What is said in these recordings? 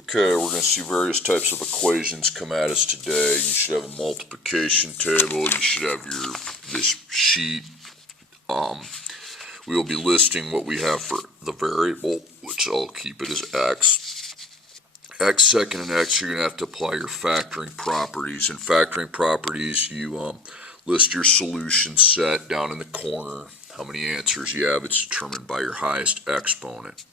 Okay, we're going to see various types of equations come at us today. You should have a multiplication table. You should have this sheet. We will be listing what we have for the variable, which I'll keep it as x. X second and x, you're going to have to apply your factoring properties. In factoring properties, you list your solution set down in the corner. How many answers you have, it's determined by your highest exponent.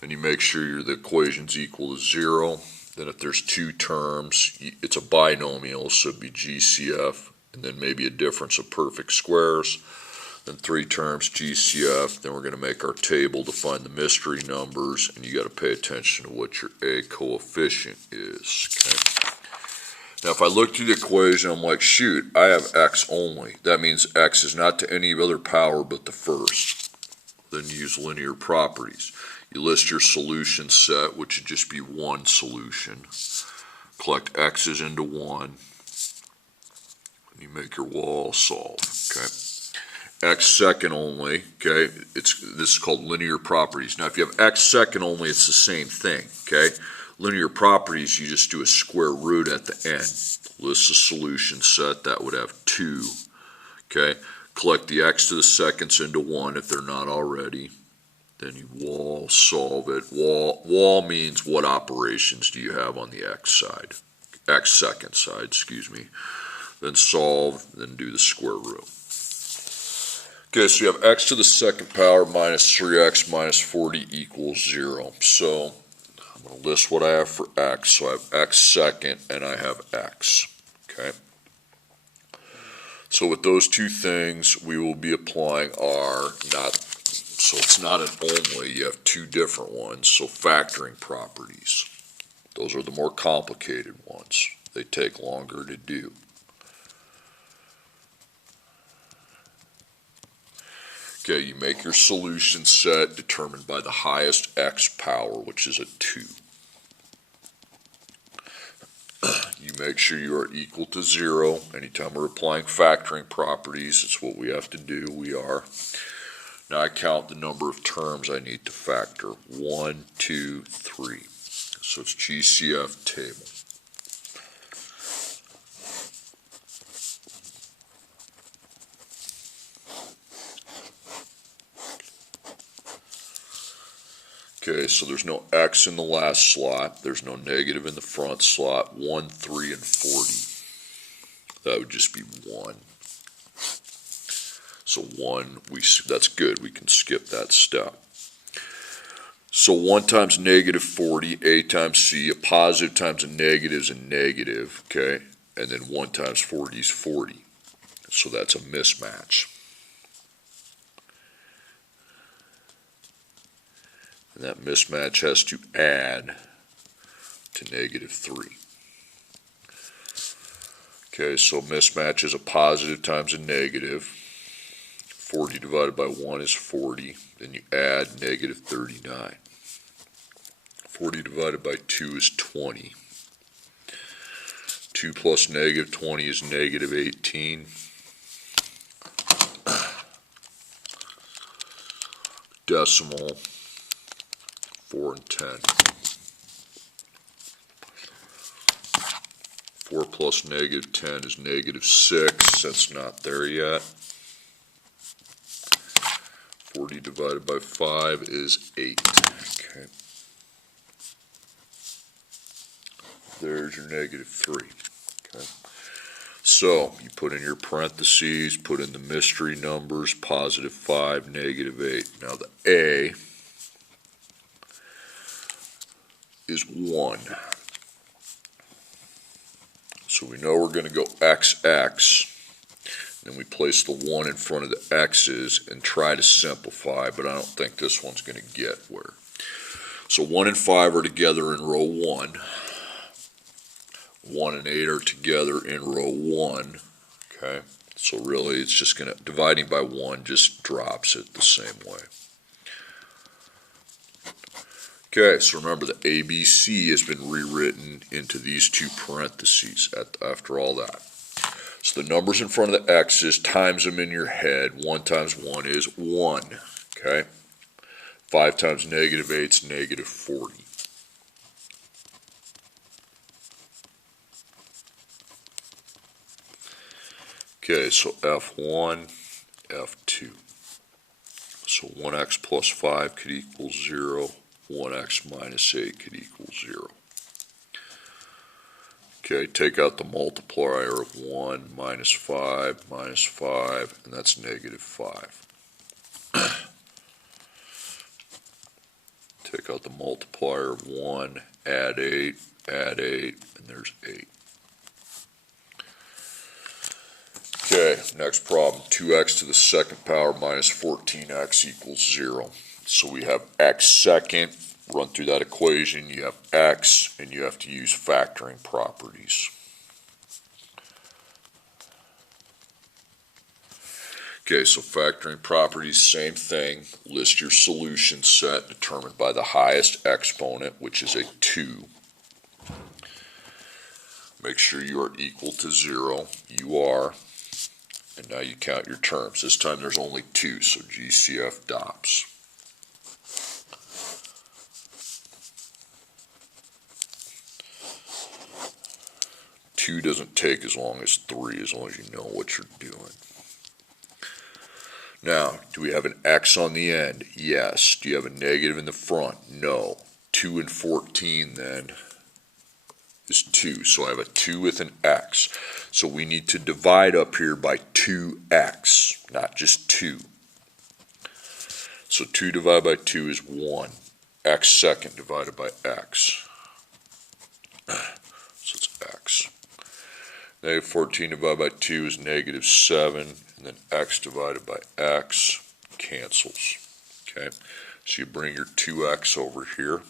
And you make sure the equation's equal to 0. Then if there's two terms, it's a binomial, so it'd be GCF, and then maybe a difference of perfect squares. Then 3 terms, GCF. Then we're going to make our table to find the mystery numbers, and you got to pay attention to what your A coefficient is. Okay. Now if I look through the equation, I'm like, shoot, I have x only. That means x is not to any other power but the first. Then use linear properties. You list your solution set, which would just be one solution. Collect x's into 1. And you make your wall solve. Okay. X second only. Okay. This is called linear properties. Now, if you have x second only, it's the same thing. Okay. Linear properties, you just do a square root at the end. List the solution set. That would have 2. Okay. Collect the x to the seconds into 1 if they're not already. Then you wall solve it. Wall means what operations do you have on the x side, x second side, excuse me. Then solve, then do the square root. Okay, so you have x to the second power minus 3x minus 40 equals 0. So I'm going to list what I have for x. So I have x second and I have x. Okay. So with those two things, we will be applying our so it's not an only, you have two different ones, so factoring properties. Those are the more complicated ones. They take longer to do. Okay, you make your solution set determined by the highest x power, which is a 2. You make sure you are equal to 0. Anytime we're applying factoring properties, it's what we have to do. We are. Now I count the number of terms I need to factor. 1, 2, 3. So it's GCF table. Okay, so there's no x in the last slot. There's no negative in the front slot. 1, 3, and 40. That would just be 1. So 1, that's good. We can skip that step. So 1 times negative 40, A times C, a positive times a negative is a negative, okay? And then 1 times 40 is 40. So that's a mismatch. And that mismatch has to add to negative 3. Okay, so mismatch is a positive times a negative. 40 divided by 1 is 40. Then you add negative 39. 40 divided by 2 is 20. 2 plus negative 20 is negative 18. Decimal 4 and 10. 4 plus negative 10 is negative 6. That's not there yet. 40 divided by 5 is 8. Okay. There's your negative 3. Okay. So you put in your parentheses, put in the mystery numbers, positive 5, negative 8. Now the A is 1. So we know we're going to go XX. Then we place the 1 in front of the x's and try to simplify, but I don't think this one's going to get where. So 1 and 5 are together in row 1. 1 and 8 are together in row 1. Okay, so really it's just going to, dividing by 1 just drops it the same way. Okay, so remember the ABC has been rewritten into these two parentheses after all that. So the numbers in front of the x's, times them in your head. 1 times 1 is 1. Okay. 5 times negative 8 is negative 40. Okay, so F1, F2. So 1x plus 5 could equal 0. 1x minus 8 could equal 0. Okay, take out the multiplier of 1 minus 5, and that's negative 5. Take out the multiplier of 1, add 8, and there's 8. Okay, next problem, 2x to the second power minus 14x equals 0. So we have x second, run through that equation, you have x, and you have to use factoring properties. Okay, so factoring properties, same thing. List your solution set determined by the highest exponent, which is a 2. Make sure you are equal to 0. You are. And now you count your terms. This time there's only 2, so GCF DOPS. Two doesn't take as long as 3, as long as you know what you're doing. Now, do we have an x on the end? Yes. Do you have a negative in the front? No. 2 and 14 then is 2. So I have a 2 with an x. So we need to divide up here by 2x, not just 2. So 2 divided by 2 is 1. X second divided by x. So it's x. Negative 14 divided by 2 is negative 7. And then x divided by x cancels. Okay, so you bring your 2x over here.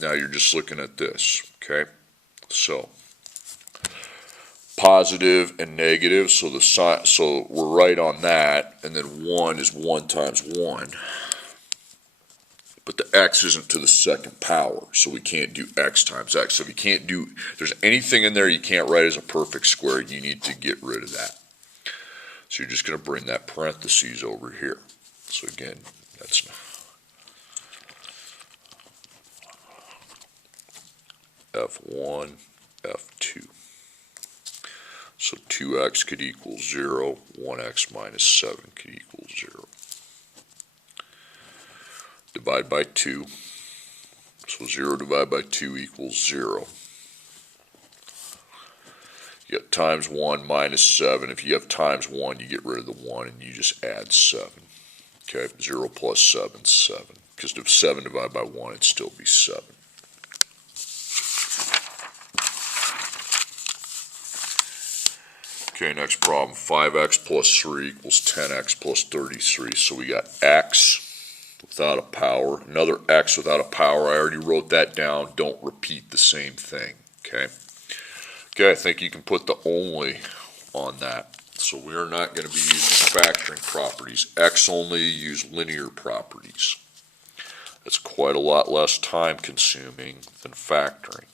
Now you're just looking at this, okay? So positive and negative, so the sign, so we're right on that, and then 1 is 1 times 1. But the x isn't to the second power, so we can't do x times x. So if you can't do, if there's anything in there you can't write as a perfect square, you need to get rid of that. So you're just going to bring that parentheses over here. So again, that's F1, F2. So 2x could equal 0, 1x minus 7 could equal 0. Divide by 2. So 0 divided by 2 equals 0. You get times 1 minus 7. If you have times 1, you get rid of the 1 and you just add 7. Okay, 0 plus 7 is 7. Because if 7 divided by 1, it'd still be 7. Okay, next problem. 5x plus 3 equals 10x plus 33. So we got x without a power, another x without a power. I already wrote that down. Don't repeat the same thing, okay? Okay, I think you can put the only on that. So we are not going to be using factoring properties. X only, use linear properties. That's quite a lot less time consuming than factoring.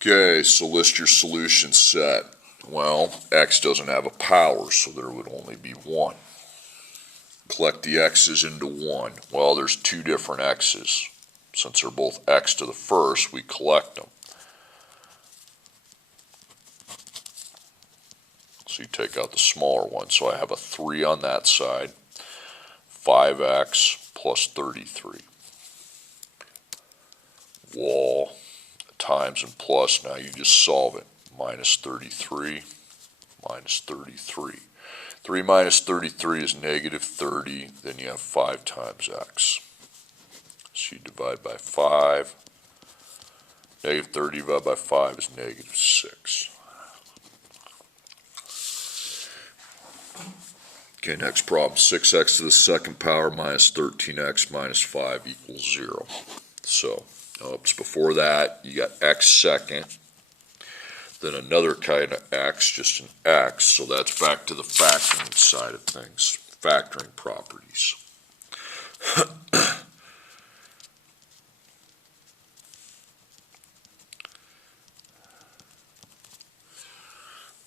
Okay, so list your solution set. Well, x doesn't have a power, so there would only be 1. Collect the x's into 1. Well, there's 2 different x's. Since they're both x to the first, we collect them. So you take out the smaller one. So I have a 3 on that side. 5x plus 33. Wall times and plus. Now you just solve it. Minus 33 minus 33. 3 minus 33 is negative 30. Then you have 5 times x. So you divide by 5. Negative 30 divided by 5 is negative 6. Okay, next problem. 6x to the second power minus 13x minus 5 equals 0. So, oops, before that, you got x second. Then another kind of x, just an x. So that's back to the factoring side of things. Factoring properties.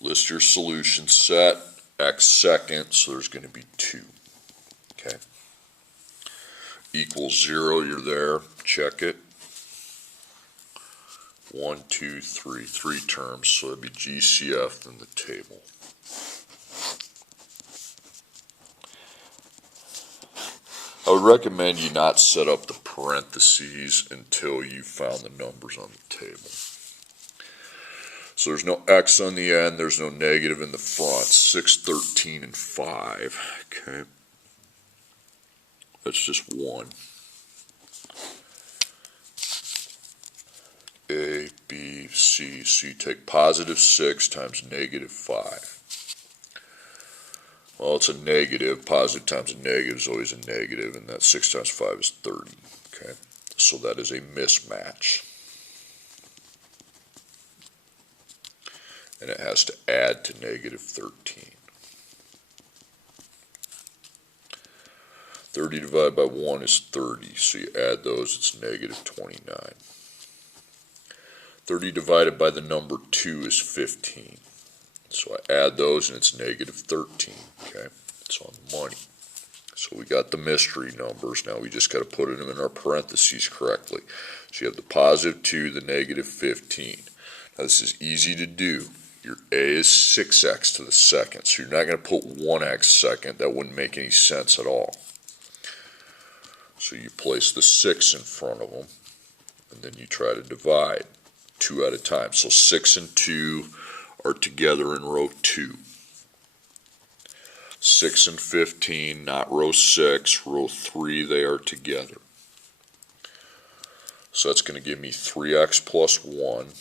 List your solution set. X second, so there's going to be 2. Okay. equals 0, you're there, check it. 1, 2, 3, 3 terms, so it'd be GCF in the table. I would recommend you not set up the parentheses until you found the numbers on the table. So there's no X on the end, there's no negative in the front. 6, 13, and 5. Okay. That's just 1. A, B, C. So you take positive 6 times negative 5. Well, it's a negative. Positive times a negative is always a negative, and that 6 times 5 is 30. Okay. So that is a mismatch. And it has to add to negative 13. 30 divided by 1 is 30, so you add those, it's negative 29. 30 divided by the number 2 is 15. So I add those and it's negative 13, okay? It's on the money. So we got the mystery numbers, now we just got to put them in our parentheses correctly. So you have the positive 2, the negative 15. Now this is easy to do. Your A is 6x to the second, so you're not going to put 1x second, that wouldn't make any sense at all. So you place the 6 in front of them, and then you try to divide 2 at a time. So 6 and 2 are together in row 2. 6 and 15, not row 6, row 3, they are together. So that's going to give me 3x plus 1, and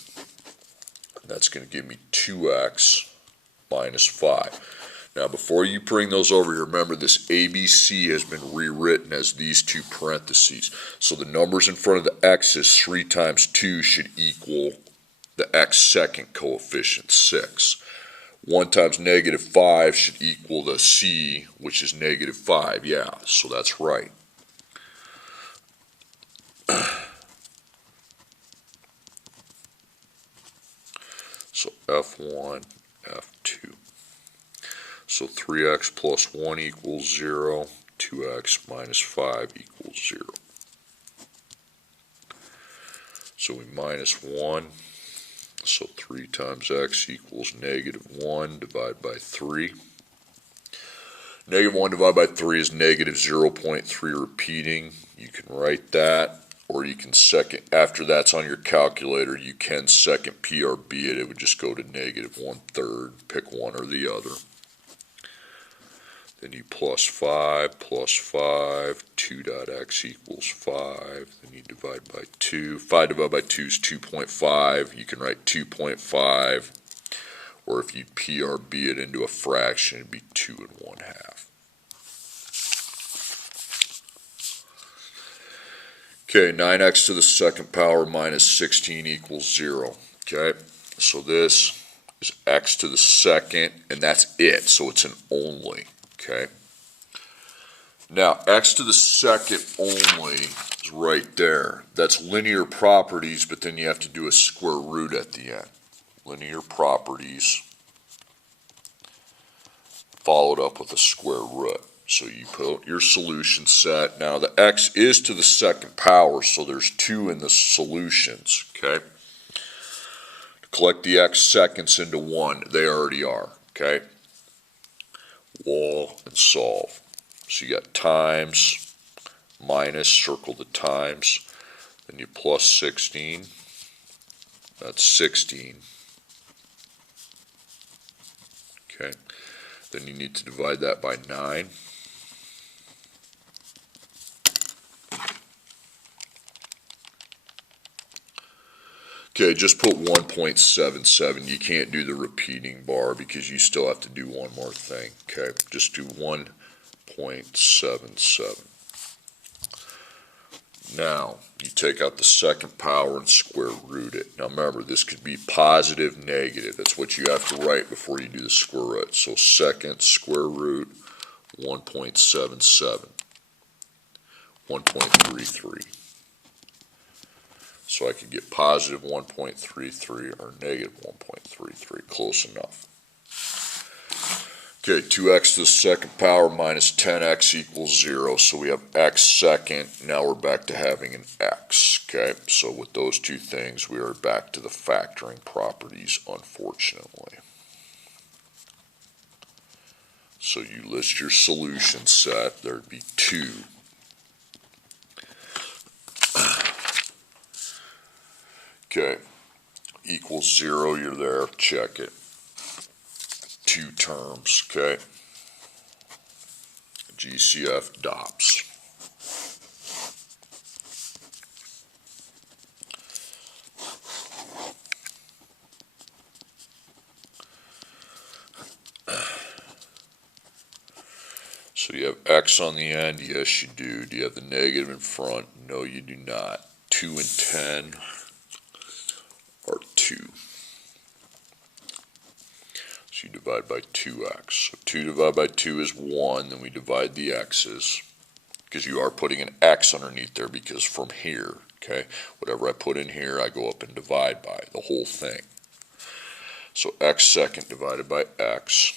that's going to give me 2x minus 5. Now, before you bring those over, remember this ABC has been rewritten as these two parentheses. So the numbers in front of the x's, 3 times 2 should equal the x second coefficient, 6. 1 times negative 5 should equal the c, which is negative 5. Yeah, so that's right. So F1, F2. So 3x plus 1 equals 0, 2x minus 5 equals 0. So we minus 1, so 3 times x equals negative 1 divided by 3. Negative 1 divided by 3 is negative 0.3 repeating. You can write that, or you can second, after that's on your calculator, you can second PRB it. It would just go to negative 1/3, pick one or the other. Then you plus 5, 2 dot x equals 5. Then you divide by 2. 5 divided by 2 is 2.5. You can write 2.5, or if you PRB it into a fraction, it'd be 2 1/2. Okay, 9x to the second power minus 16 equals 0. Okay, so this is x to the second, and that's it, so it's an only. Okay. Now, x to the second only is right there. That's linear properties, but then you have to do a square root at the end. Linear properties followed up with a square root. So you put your solution set. Now, the x is to the second power, so there's 2 in the solutions. Okay. To collect the x seconds into 1, they already are. Okay. Wall and solve. So you got times, minus, circle the times, then you plus 16, that's 16. Okay, then you need to divide that by 9. Okay, just put 1.77. You can't do the repeating bar because you still have to do one more thing. Okay, just do 1.77. Now, you take out the second power and square root it. Now remember, this could be positive, negative. That's what you have to write before you do the square root. So second square root 1.77, 1.33. So I could get positive 1.33 or negative 1.33, close enough. Okay, 2x to the second power minus 10x equals 0. So we have x second. Now we're back to having an x. Okay, so with those two things, we are back to the factoring properties, unfortunately. So you list your solution set. There'd be 2. Okay, equals 0. You're there. Check it. 2 terms. Okay. GCF DOPS. So you have x on the end? Yes, you do. Do you have the negative in front? No, you do not. 2 and 10 are 2. So you divide by 2x. So 2 divided by 2 is 1. Then we divide the x's, because you are putting an x underneath there, because from here, okay, whatever I put in here, I go up and divide by the whole thing. So x second divided by x.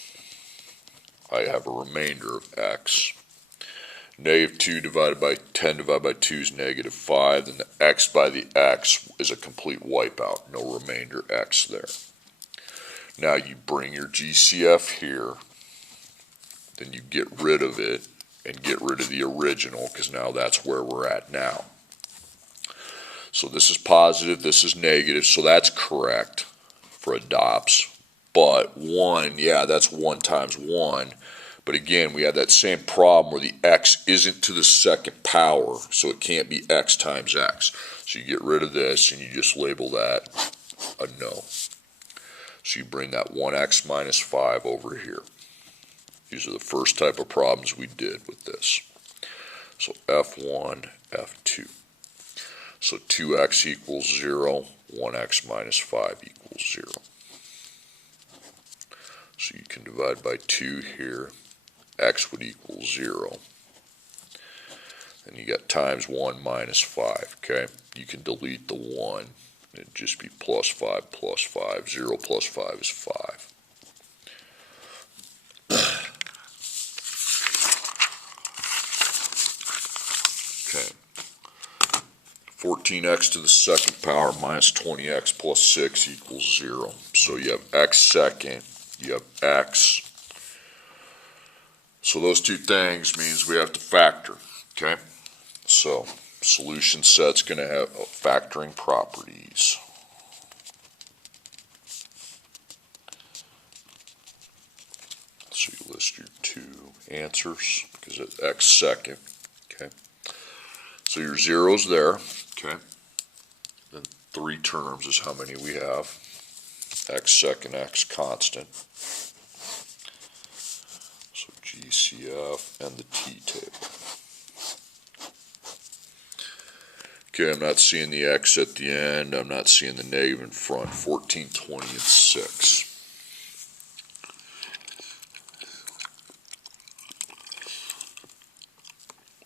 I have a remainder of x. Negative 2 divided by 10 divided by 2 is negative 5. Then the x by the x is a complete wipeout. No remainder x there. Now you bring your GCF here. Then you get rid of it and get rid of the original, because now that's where we're at now. So this is positive, this is negative, so that's correct for a DOPS. But 1, yeah, that's 1 times 1. But again, we have that same problem where the x isn't to the second power, so it can't be x times x. So you get rid of this and you just label that a no. So you bring that 1x minus 5 over here. These are the first type of problems we did with this. So F1, F2. So 2x equals 0, 1x minus 5 equals 0. So you can divide by 2 here. X would equal 0. And you got times 1 minus 5, okay? You can delete the 1. It'd just be plus 5 plus 5. 0 plus 5 is 5. Okay. 14x to the second power minus 20x plus 6 equals 0. So you have x second, you have x. So those two things means we have to factor, okay? So solution set's going to have factoring properties. So you list your 2 answers because it's x second, okay? So your zero's there, okay? Then 3 terms is how many we have. X second, x constant. So GCF and the T table. Okay, I'm not seeing the x at the end. I'm not seeing the negative in front. 14, 20, and 6.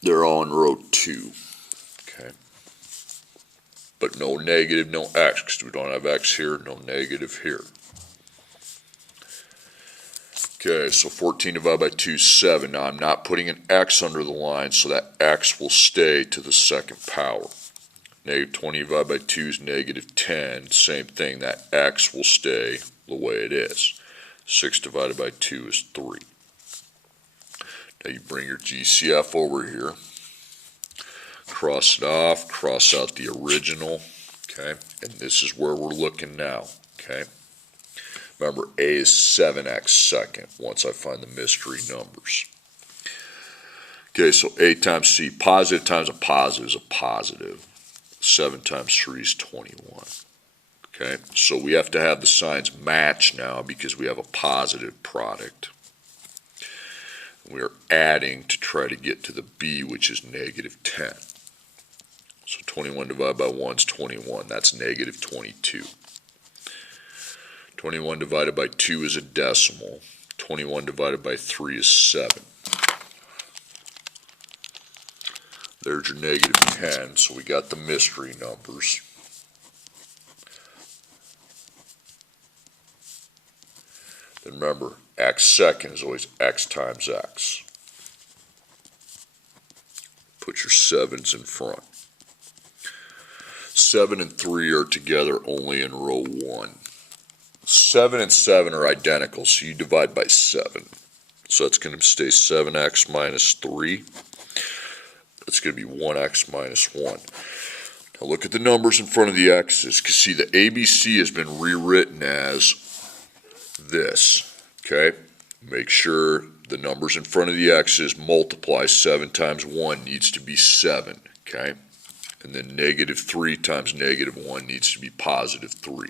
They're all in row 2. Okay. But no negative, no x, because we don't have x here, no negative here. Okay, so 14 divided by 2 is 7. Now I'm not putting an x under the line, so that x will stay to the second power. Negative 20 divided by 2 is negative 10. Same thing, that x will stay the way it is. 6 divided by 2 is 3. Now you bring your GCF over here. Cross it off, cross out the original, okay? And this is where we're looking now, okay? Remember, A is 7x second once I find the mystery numbers. Okay, so A times C, positive times a positive is a positive. 7 times 3 is 21. Okay, so we have to have the signs match now because we have a positive product. We are adding to try to get to the B, which is negative 10. So 21 divided by 1 is 21. That's negative 22. 21 divided by 2 is a decimal. 21 divided by 3 is 7. There's your negative 10, so we got the mystery numbers. Then remember, X second is always x times x. Put your 7's in front. 7 and 3 are together only in row 1. 7 and 7 are identical, so you divide by 7. So that's going to stay 7x minus 3. That's going to be 1x minus 1. Now look at the numbers in front of the x's, because see the ABC has been rewritten as this, okay? Make sure the numbers in front of the x's multiply. 7 times 1 needs to be 7, okay? And then negative 3 times negative 1 needs to be positive 3.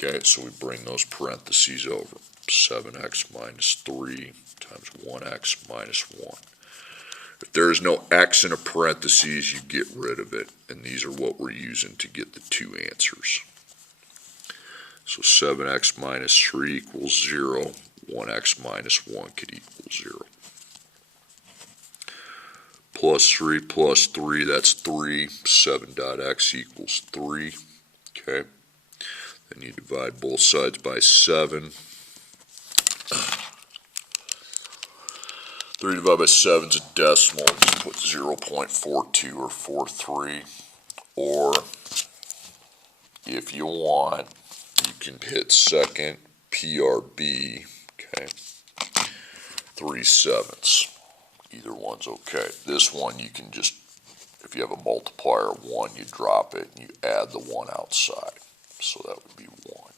Okay, so we bring those parentheses over. 7x minus 3 times 1x minus 1. If there is no x in a parentheses, you get rid of it. And these are what we're using to get the two answers. So 7x minus 3 equals 0. 1x minus 1 could equal 0. Plus 3, that's 3. 7 dot x equals 3. Okay. Then you divide both sides by 7. 3 divided by 7 is a decimal. Just put 0.42 or 43. Or, if you want, you can hit second PRB. Okay. 3/7. Either one's okay. This one you can just, if you have a multiplier of 1, you drop it and you add the 1 outside. So that would be 1.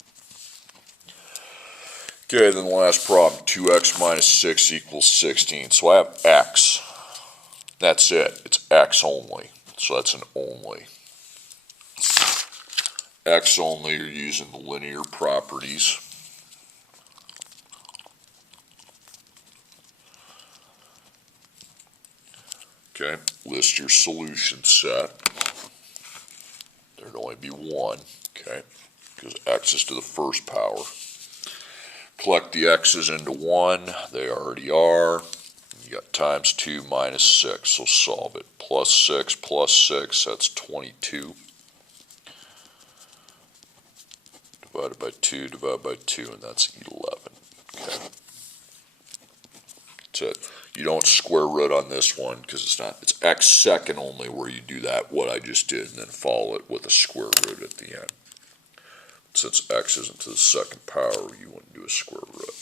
Okay, then the last problem, 2x minus 6 equals 16. So I have x. That's it. It's x only. So that's an only. X only, you're using the linear properties. Okay, list your solution set. There'd only be 1, okay, because x is to the first power. Collect the x's into 1, they already are. You got times 2 minus 6, so solve it. Plus 6, that's 22. Divided by 2, and that's 11. Okay. That's it. You don't square root on this one because it's x second only where you do that, what I just did, and then follow it with a square root at the end. Since x isn't to the second power, you wouldn't do a square root.